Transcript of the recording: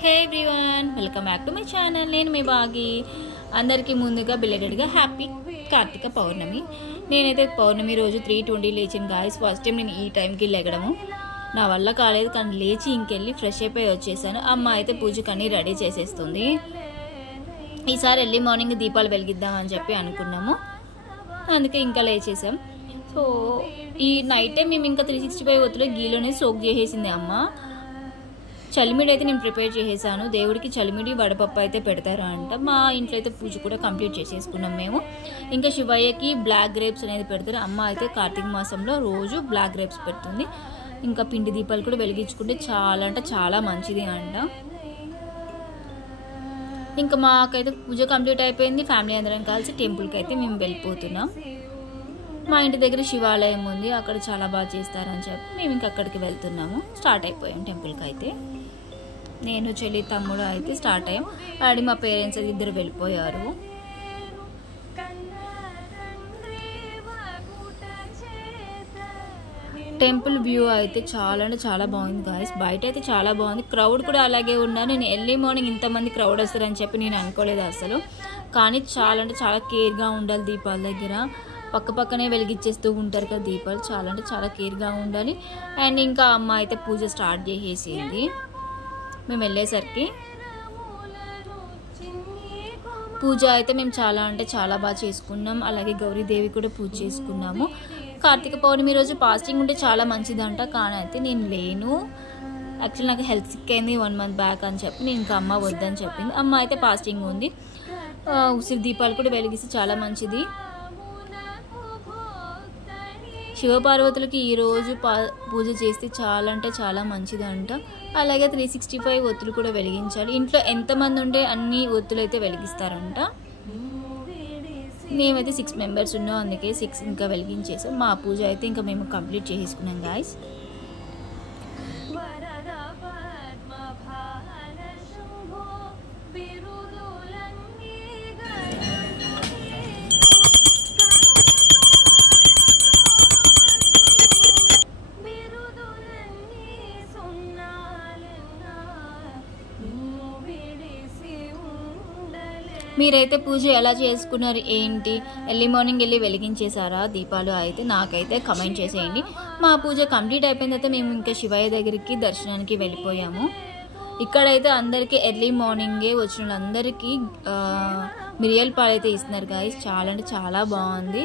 Hey everyone, welcome back to my channel. నేను మీ బాగి. అందరికీ ముందుగా బిలేటెడ్గా హ్యాపీ కార్తీక పౌర్ణమి. నేనైతే పౌర్ణమి రోజు 3:20 లేచాను గాయస్. ఫస్ట్ టైం నేను ఈ టైంకి లెగడము నా వల్ల కాలేదు, కానీ లేచి ఇంకెళ్ళి ఫ్రెష్ అయిపోయి వచ్చేసాను. అమ్మ అయితే పూజకు అన్నీ రెడీ చేసేస్తుంది. ఈసారి ఎర్లీ మార్నింగ్ దీపాలు వెలిగిద్దామని చెప్పి అనుకున్నాము, అందుకే ఇంకా లేచేసాం. సో ఈ నైట్ టైం మేము ఇంకా 365 ఒత్తులు గీలోనే సోక్ చేసేసింది అమ్మ. చలిమిడి అయితే నేను ప్రిపేర్ చేసేసాను. దేవుడికి చలిమిడి వడపప్పు అయితే పెడతారు అంట. మా ఇంట్లో అయితే పూజ కూడా కంప్లీట్ చేసేసుకున్నాం మేము. ఇంకా శివయ్యకి బ్లాక్ గ్రేప్స్ అనేది పెడతారు. అమ్మ అయితే కార్తీక మాసంలో రోజు బ్లాక్ గ్రేప్స్ పెడుతుంది. ఇంకా పిండి దీపాలు కూడా వెలిగించుకుంటే చాలా అంటే చాలా మంచిది అంట. ఇంకా మాకైతే పూజ కంప్లీట్ అయిపోయింది. ఫ్యామిలీ అందరం కలిసి టెంపుల్కి అయితే మేము వెళ్ళిపోతున్నాం. మా ఇంటి దగ్గర శివాలయం ఉంది, అక్కడ చాలా బాగా చేస్తారని చెప్పి మేము ఇంకా అక్కడికి వెళ్తున్నాము. స్టార్ట్ అయిపోయాం టెంపుల్కి అయితే. నేను చెల్లి తమ్ముడు అయితే స్టార్ట్ అయ్యాం. ఆడి మా పేరెంట్స్ అయితే ఇద్దరు వెళ్ళిపోయారు. టెంపుల్ వ్యూ అయితే చాలా అంటే చాలా బాగుంది గాయస్. బయట అయితే చాలా బాగుంది, క్రౌడ్ కూడా అలాగే ఉన్నారు. నేను ఎర్లీ మార్నింగ్ ఇంతమంది క్రౌడ్ వస్తారని చెప్పి నేను అనుకోలేదు అసలు. కానీ చాలా అంటే చాలా కేర్గా ఉండాలి. దీపాల దగ్గర పక్క పక్కనే వెలిగించేస్తూ ఉంటారు కదా దీపాలు. చాలా అంటే చాలా కేర్గా ఉండాలి. అండ్ ఇంకా అమ్మ అయితే పూజ స్టార్ట్ చేసేసింది మేము వెళ్ళేసరికి. పూజ అయితే మేము చాలా అంటే చాలా బాగా చేసుకున్నాం. అలాగే గౌరీదేవి కూడా పూజ చేసుకున్నాము. కార్తీక పౌర్ణమి రోజు ఫాస్టింగ్ ఉంటే చాలా మంచిదంట, కానీ అయితే నేను లేను. యాక్చువల్లీ నాకు హెల్త్ సిక్ అయింది 1 month బ్యాక్ అని చెప్పి నేను ఇంకా అమ్మ వద్దని చెప్పింది. అమ్మ అయితే ఫాస్టింగ్ ఉంది. ఉసిరి దీపాలు కూడా వెలిగిస్తే చాలా మంచిది. శివపార్వతులకి ఈరోజు పూజ చేస్తే చాలా అంటే చాలా మంచిదంట. అలాగే 365 ఒత్తులు కూడా వెలిగించాలి. ఇంట్లో ఎంతమంది ఉంటే అన్ని ఒత్తులు అయితే వెలిగిస్తారంట. మేమైతే 6 members ఉన్నాం, అందుకే 6 ఇంకా వెలిగించేసాం. మా పూజ అయితే ఇంకా మేము కంప్లీట్ చేసేసుకున్నాం గాయస్. మీరైతే పూజ ఎలా చేసుకున్నారు ఏంటి? ఎర్లీ మార్నింగ్ వెళ్ళి వెలిగించేసారా దీపాలు? అయితే నాకైతే కమెంట్ చేసేయండి. మా పూజ కంప్లీట్ అయిపోయిన తర్వాత మేము ఇంకా శివయ్య దగ్గరికి దర్శనానికి వెళ్ళిపోయాము. ఇక్కడైతే అందరికీ ఎర్లీ మార్నింగే వచ్చిన వాళ్ళందరికీ మిరియాల పాలు అయితే ఇస్తున్నారు గాయస్. చాలా అంటే చాలా బాగుంది.